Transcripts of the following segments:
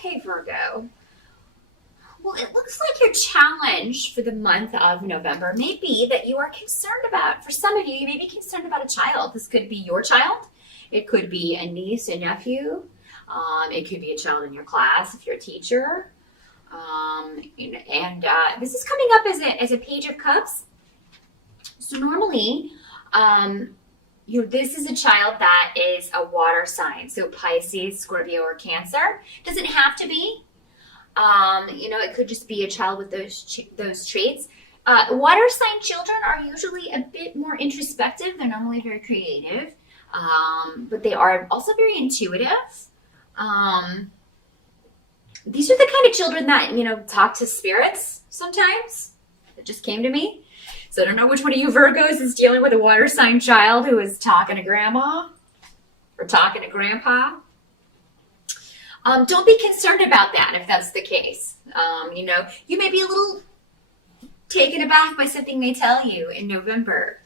Okay, Virgo. Well, it looks like your challenge for the month of November may be that you are concerned about, for some of you, you may be concerned about a child. This could be your child. It could be a niece, a nephew. It could be a child in your class if you're a teacher. This is coming up as a Page of Cups. So normally, this is a child that is a water sign. So Pisces, Scorpio, or Cancer. Doesn't have to be. It could just be a child with those traits. Water sign children are usually a bit more introspective. They're normally very creative, but they are also very intuitive. These are the kind of children that, talk to spirits sometimes. It just came to me. So I don't know which one of you Virgos is dealing with a water sign child who is talking to grandma or talking to grandpa. Don't be concerned about that if that's the case. You may be a little taken aback by something they tell you in November.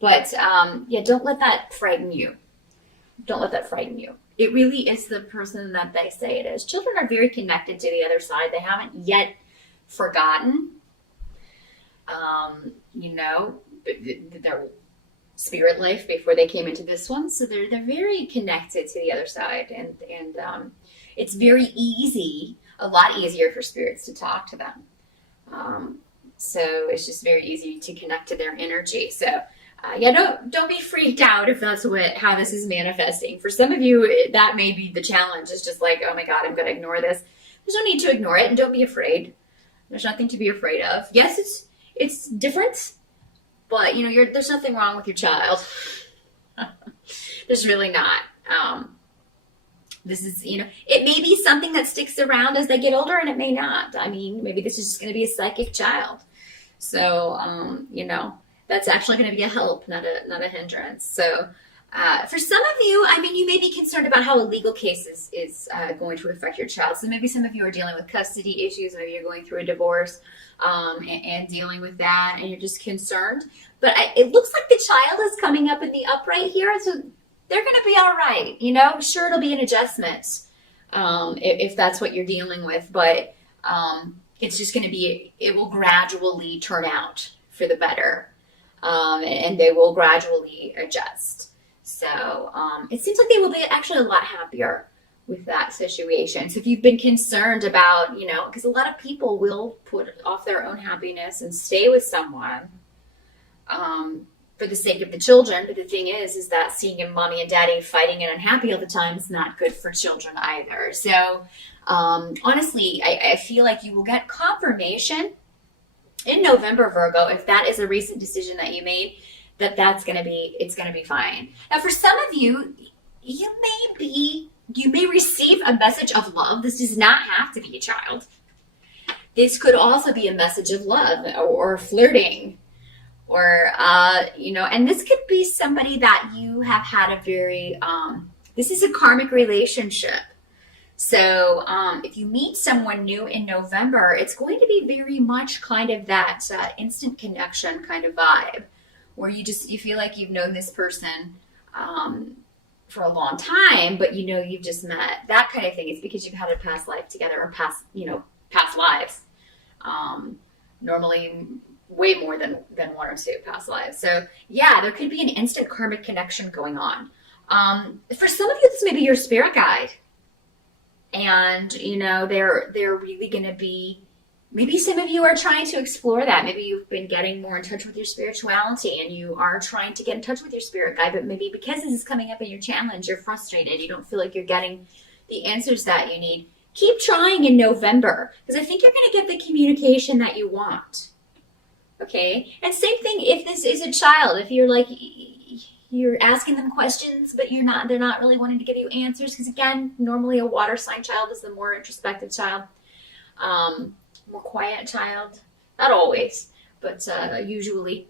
But, don't let that frighten you. Don't let that frighten you. It really is the person that they say it is. Children are very connected to the other side. They haven't yet forgotten, their spirit life before they came into this one. So they're very connected to the other side. And it's very easy, a lot easier for spirits to talk to them. So it's just very easy to connect to their energy. So don't be freaked out if that's how this is manifesting. For some of you, that may be the challenge. It's just like, oh my God, I'm going to ignore this. There's no need to ignore it, and don't be afraid. There's nothing to be afraid of. Yes, it's different, but there's nothing wrong with your child. There's really not. This is, it may be something that sticks around as they get older, and it may not. I mean, maybe this is just going to be a psychic child. So, that's actually going to be a help, not a hindrance. So, for some of you, you may be concerned about how a legal case is going to affect your child. So maybe some of you are dealing with custody issues. Maybe you're going through a divorce and dealing with that, and you're just concerned. But it looks like the child is coming up in the upright here, so they're going to be all right. Sure, it'll be an adjustment if that's what you're dealing with, but it's just going to be, it will gradually turn out for the better. And they will gradually adjust. So it seems like they will be actually a lot happier with that situation. So if you've been concerned about, because a lot of people will put off their own happiness and stay with someone for the sake of the children. But the thing is that seeing your mommy and daddy fighting and unhappy all the time is not good for children either. So honestly, I feel like you will get confirmation in November, Virgo, if that is a recent decision that you made, it's going to be fine. Now, for some of you, you may receive a message of love. This does not have to be a child. This could also be a message of love or flirting, or and this could be somebody that you have had a very. This is a karmic relationship. So if you meet someone new in November, it's going to be very much kind of that instant connection kind of vibe, where you feel like you've known this person for a long time, but you've just met. That kind of thing. It's because you've had a past life together, or past lives. Normally way more than one or two past lives. So yeah, there could be an instant karmic connection going on. For some of you, this may be your spirit guide. And, they're really going to be, maybe some of you are trying to explore that. Maybe you've been getting more in touch with your spirituality and you are trying to get in touch with your spirit guide, but maybe because this is coming up in your challenge, you're frustrated. You don't feel like you're getting the answers that you need. Keep trying in November, because I think you're going to get the communication that you want. Okay? And same thing if this is a child. If you're asking them questions, but they're not really wanting to give you answers. Because again, normally a water sign child is the more introspective child, more quiet child. Not always, but usually.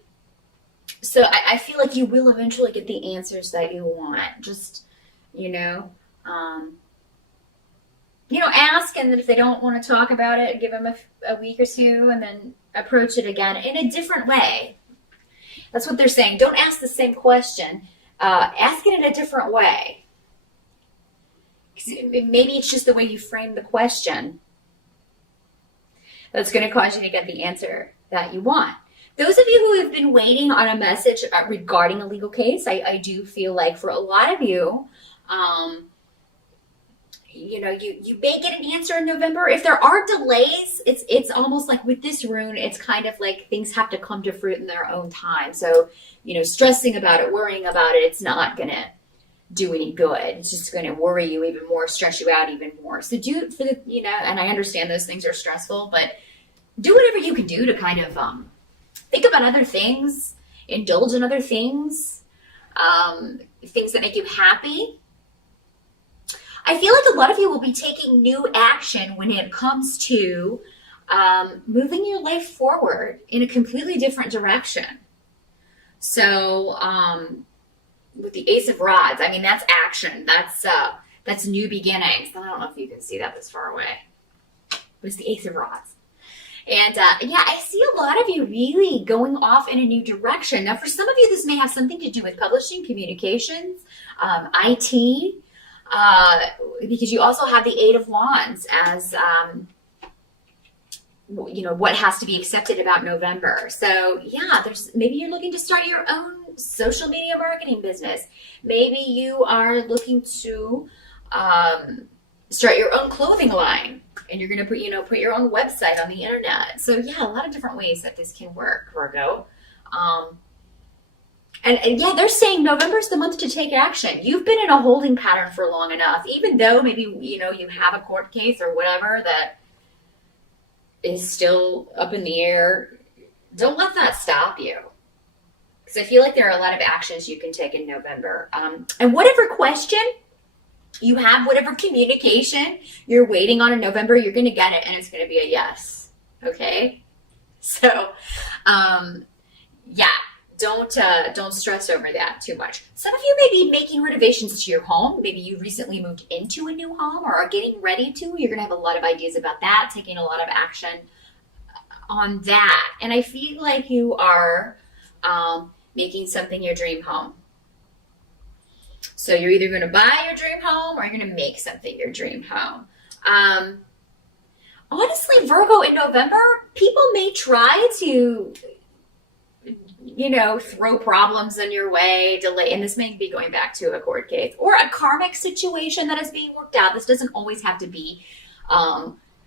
So I feel like you will eventually get the answers that you want. Just, ask, and then if they don't want to talk about it, give them a week or two, and then approach it again in a different way. That's what they're saying. Don't ask the same question. Ask it in a different way. Maybe it's just the way you frame the question that's going to cause you to get the answer that you want. Those of you who have been waiting on a message regarding a legal case, I do feel like for a lot of you, you may get an answer in November. If there are delays, it's almost like with this rune, it's kind of like things have to come to fruit in their own time. So, stressing about it, worrying about it, it's not going to do any good. It's just going to worry you even more, stress you out even more. So do it for the, and I understand those things are stressful, but do whatever you can do to kind of think about other things, indulge in other things, things that make you happy. I feel like a lot of you will be taking new action when it comes to moving your life forward in a completely different direction. So, with the Ace of Rods, that's action. That's new beginnings. I don't know if you can see that this far away, but it's the Ace of Rods. And I see a lot of you really going off in a new direction. Now, for some of you, this may have something to do with publishing, communications, IT, because you also have the Eight of Wands as, what has to be accepted about November. So maybe you're looking to start your own social media marketing business. Maybe you are looking to start your own clothing line, and you're going to put your own website on the internet. So a lot of different ways that this can work, Virgo. They're saying November's the month to take action. You've been in a holding pattern for long enough, even though maybe, you have a court case or whatever that is still up in the air. Don't let that stop you. Because I feel like there are a lot of actions you can take in November. And whatever question you have, whatever communication you're waiting on in November, you're going to get it, and it's going to be a yes. Okay? So, don't stress over that too much. Some of you may be making renovations to your home. Maybe you recently moved into a new home or are getting ready to. You're going to have a lot of ideas about that, taking a lot of action on that. And I feel like you are making something your dream home. So you're either going to buy your dream home or you're going to make something your dream home. Honestly, Virgo, in November, people may try to throw problems in your way, delay, and this may be going back to a court case or a karmic situation that is being worked out. This doesn't always have to be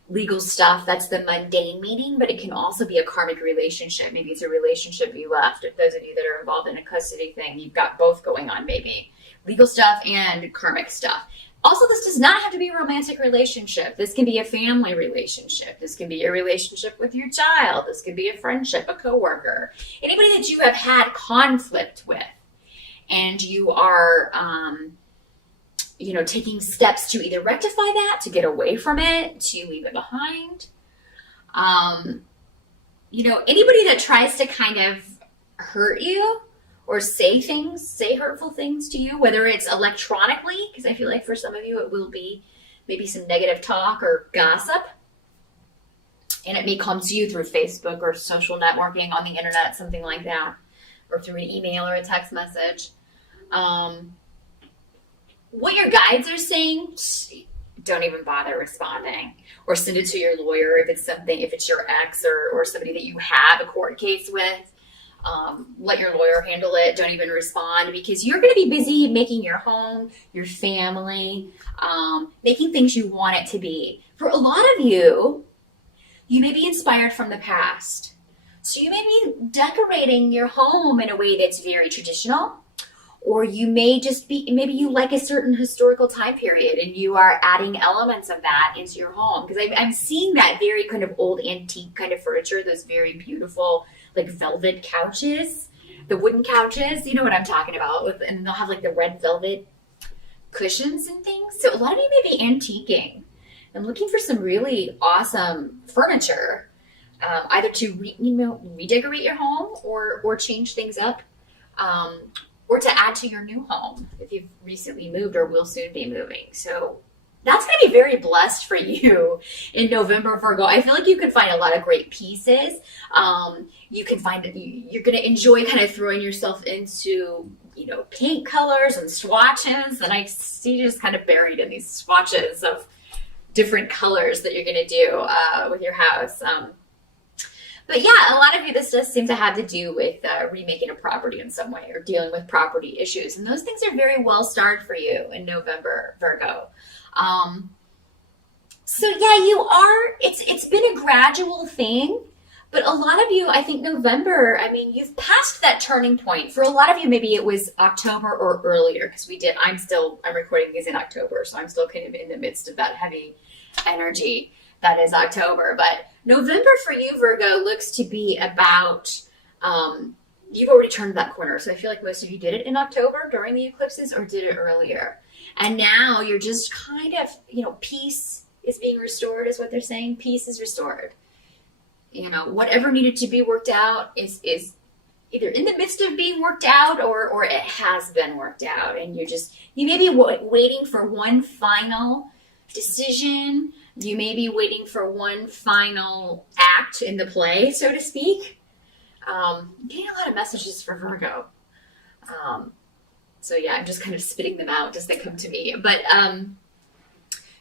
legal stuff. That's the mundane meaning, but it can also be a karmic relationship. Maybe it's a relationship you left. If those of you that are involved in a custody thing, you've got both going on, maybe legal stuff and karmic stuff. Also, this does not have to be a romantic relationship. This can be a family relationship. This can be a relationship with your child. This could be a friendship, a coworker, anybody that you have had conflict with, and you are, taking steps to either rectify that, to get away from it, to leave it behind. Anybody that tries to kind of hurt you or say hurtful things to you, whether it's electronically, because I feel like for some of you it will be maybe some negative talk or gossip, and it may come to you through Facebook or social networking on the internet, something like that, or through an email or a text message. What your guides are saying, don't even bother responding, or send it to your lawyer if it's your ex or somebody that you have a court case with. Let your lawyer handle it. Don't even respond, because you're going to be busy making your home, your family, making things you want it to be. For a lot of you, you may be inspired from the past. So you may be decorating your home in a way that's very traditional, or you may just be, maybe you like a certain historical time period and you are adding elements of that into your home. Because I'm seeing that very kind of old antique kind of furniture, those very beautiful like velvet couches, the wooden couches, you know what I'm talking about, and they'll have like the red velvet cushions and things. So a lot of you may be antiquing and looking for some really awesome furniture, either to redecorate your home or change things up, or to add to your new home if you've recently moved or will soon be moving. So that's going to be very blessed for you in November, Virgo. I feel like you could find a lot of great pieces. You can find that you're going to enjoy kind of throwing yourself into, paint colors and swatches. And I see you just kind of buried in these swatches of different colors that you're going to do with your house. But yeah, a lot of you, this does seem to have to do with remaking a property in some way or dealing with property issues. And those things are very well starred for you in November, Virgo. So yeah, it's been a gradual thing, but a lot of you, I think November, you've passed that turning point. For a lot of you, maybe it was October or earlier, because I'm recording these in October, so I'm still kind of in the midst of that heavy energy that is October. But November for you, Virgo, looks to be about, you've already turned that corner. So I feel like most of you did it in October during the eclipses or did it earlier. And now you're just kind of, peace is being restored is what they're saying. Peace is restored. Whatever needed to be worked out is either in the midst of being worked out or it has been worked out. And you may be waiting for one final decision. You may be waiting for one final act in the play, so to speak. I'm getting a lot of messages for Virgo. So yeah, I'm just kind of spitting them out as they come to me. But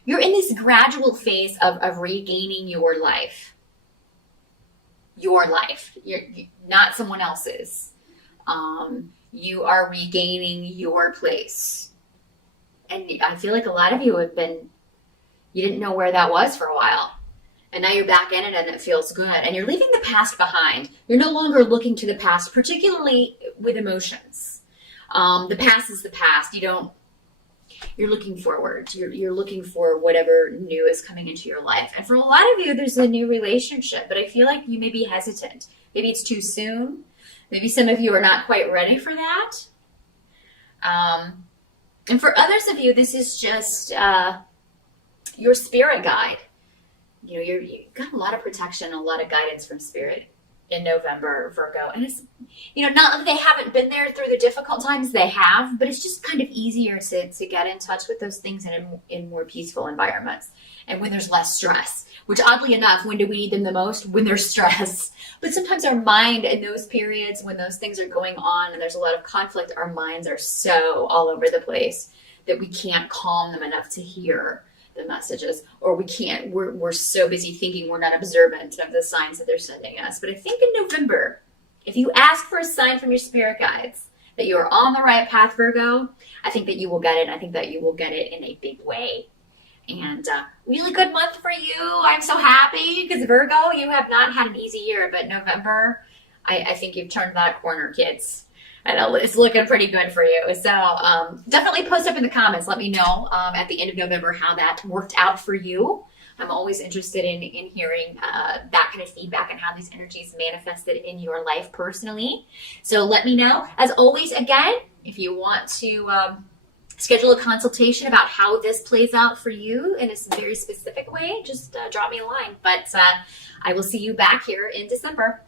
you're in this gradual phase of regaining your life. Your life. You're not someone else's. You are regaining your place. And I feel like a lot of you you didn't know where that was for a while. And now you're back in it and it feels good. And you're leaving the past behind. You're no longer looking to the past, particularly with emotions. The past is the past. You're looking forward. You're looking for whatever new is coming into your life. And for a lot of you, there's a new relationship, but I feel like you may be hesitant. Maybe it's too soon. Maybe some of you are not quite ready for that. And for others of you, this is just your spirit guide. You've got a lot of protection, a lot of guidance from spirit in November, Virgo. And it's, not that they haven't been there through the difficult times, they have, but it's just kind of easier to get in touch with those things in more peaceful environments and when there's less stress, which oddly enough, when do we need them the most? When there's stress. But sometimes our mind in those periods when those things are going on and there's a lot of conflict, our minds are so all over the place that we can't calm them enough to hear the messages, or we're so busy thinking we're not observant of the signs that they're sending us. But I think in November, if you ask for a sign from your spirit guides that you are on the right path, Virgo, I think that you will get it. I think that you will get it in a big way. And really good month for you. I'm so happy because Virgo, you have not had an easy year, but November, I think you've turned that corner, kids. And it's looking pretty good for you. So definitely post up in the comments. Let me know at the end of November how that worked out for you. I'm always interested in hearing that kind of feedback and how these energies manifested in your life personally. So let me know. As always, again, if you want to schedule a consultation about how this plays out for you in a very specific way, just drop me a line. But I will see you back here in December.